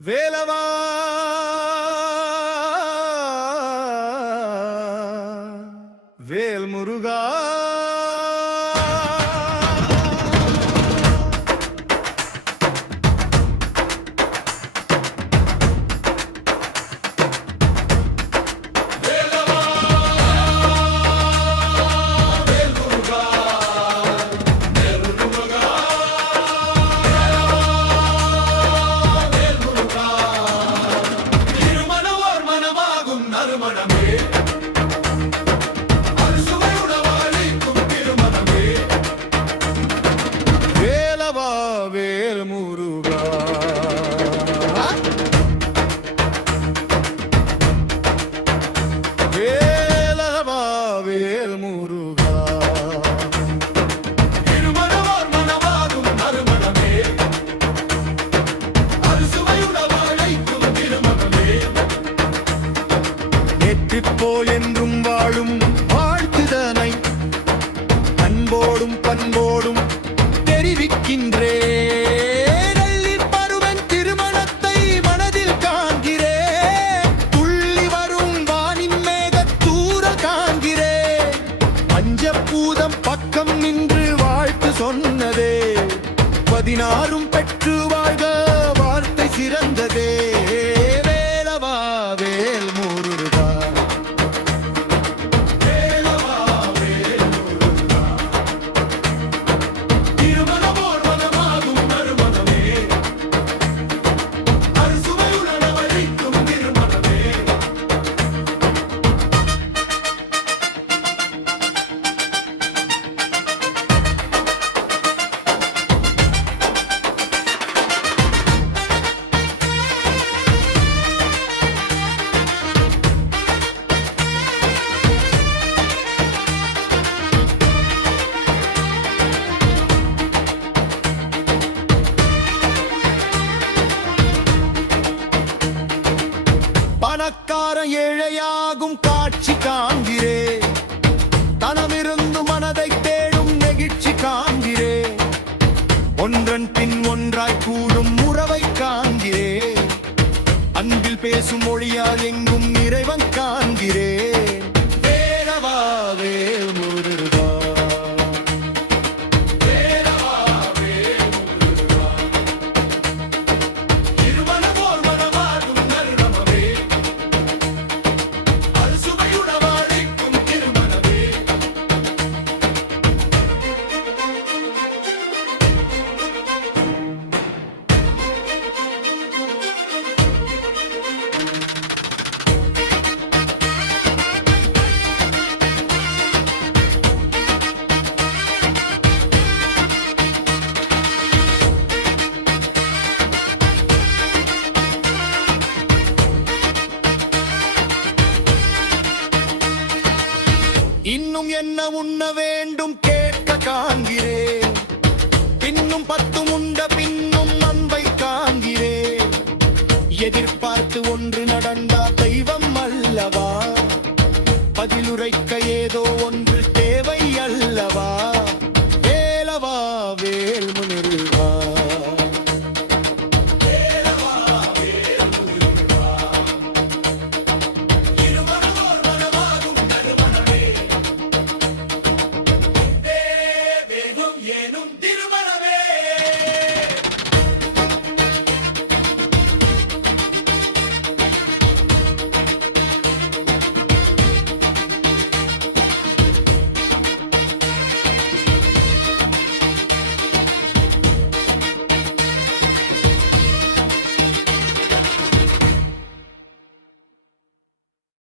வேலவா வேல் முருகா வேல் முருகா வேலவா வேல் முருகா திருமணவார் மனமாகும் நறுமணமே அறுசுவையுடன் அழைக்கும் திருமணமே நெற்றிப்போ என்றும் வாழும் வாழ்த்துதனை அன்போடும் பண்போடும் தெரிவிக்கின்றே திருமணத்தை மனதில் காண்கிறே துள்ளி வரும் வானின் மேகத்தூர காண்கிறே பஞ்சபூதம் பக்கம் நின்று வாழ்த்து சொன்னதே 16 பெற்று வாழ்க வார்த்தை சிறந்ததே வேலவா வேல் முருகா பணக்கார ஏழையாகும் காட்சி காண்கிறே தனமிருந்து மனதை தேடும் நெகிழ்ச்சி காண்கிறே ஒன்றன் பின் ஒன்றாய் கூடும் உறவை காண்கிறே அன்பில் பேசும் மொழியால் எங்கும் இறைவன் காண்கிறே வேலவா வேல் முருகா இன்னும் என்ன உண்ண வேண்டும் கேட்க காண்கிறேன் பின்னும் 10 உண்ட பின்னும் அன்பை காண்கிறேன் எதிர்ப்பா